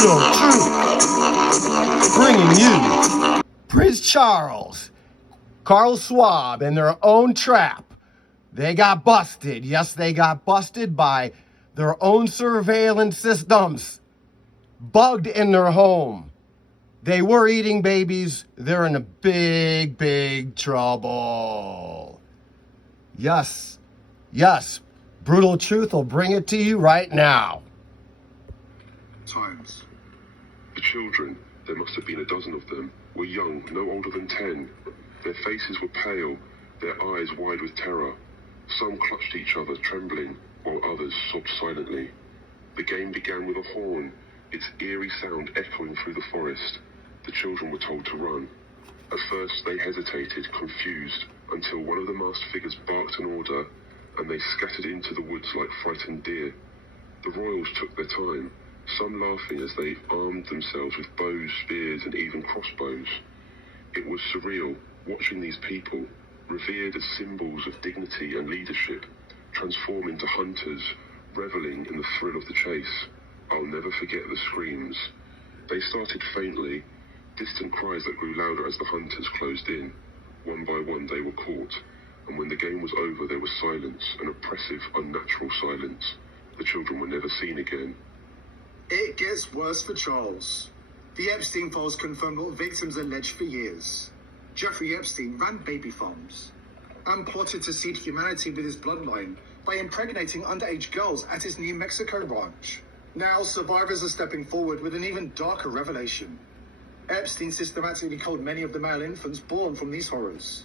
Brutal Truth, bringing you Prince Charles, Carl Schwab, and their own trap. They got busted. Yes, they got busted by their own surveillance systems, bugged in their home. They were eating babies. They're in a big, big trouble. Yes, yes, Brutal Truth will bring it to you right now. Times. The children, there must have been a dozen of them, were young, no older than 10. Their faces were pale, their eyes wide with terror. Some clutched each other, trembling, while others sobbed silently. The game began with a horn, its eerie sound echoing through the forest. The children were told to run. At first they hesitated, confused, until one of the masked figures barked an order, and they scattered into the woods like frightened deer. The royals took their time, some laughing as they armed themselves with bows, spears, and even crossbows. It was surreal, watching these people, revered as symbols of dignity and leadership, transform into hunters, reveling in the thrill of the chase. I'll never forget the screams. They started faintly, distant cries that grew louder as the hunters closed in. One by one they were caught, and when the game was over there was silence, an oppressive, unnatural silence. The children were never seen again. It gets worse for Charles. The Epstein files confirmed what victims alleged for years. Jeffrey Epstein ran baby farms and plotted to seed humanity with his bloodline by impregnating underage girls at his New Mexico ranch. Now survivors are stepping forward with an even darker revelation. Epstein systematically killed many of the male infants born from these horrors,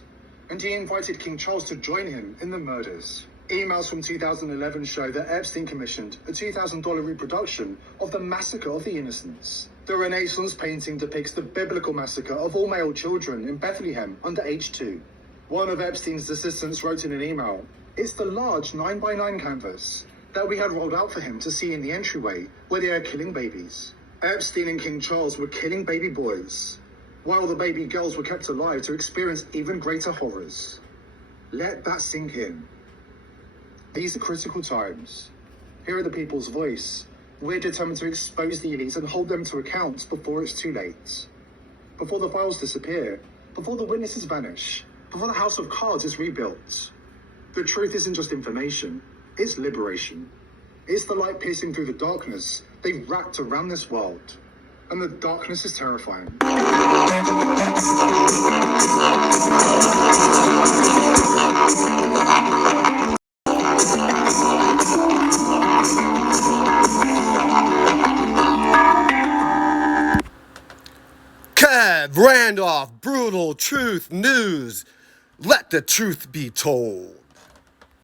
and he invited King Charles to join him in the murders. Emails from 2011 show that Epstein commissioned a $2,000 reproduction of the Massacre of the Innocents. The Renaissance painting depicts the biblical massacre of all male children in Bethlehem under age 2. One of Epstein's assistants wrote in an email, "It's the large 9x9 canvas that we had rolled out for him to see in the entryway where they are killing babies." Epstein and King Charles were killing baby boys, while the baby girls were kept alive to experience even greater horrors. Let that sink in. These are critical times. Hear the people's voice. We're determined to expose the elites and hold them to account before it's too late. Before the files disappear, before the witnesses vanish, before the house of cards is rebuilt. The truth isn't just information, it's liberation. It's the light piercing through the darkness they've wrapped around this world. And the darkness is terrifying. Kev Randolph, Brutal Truth News. Let the truth be told.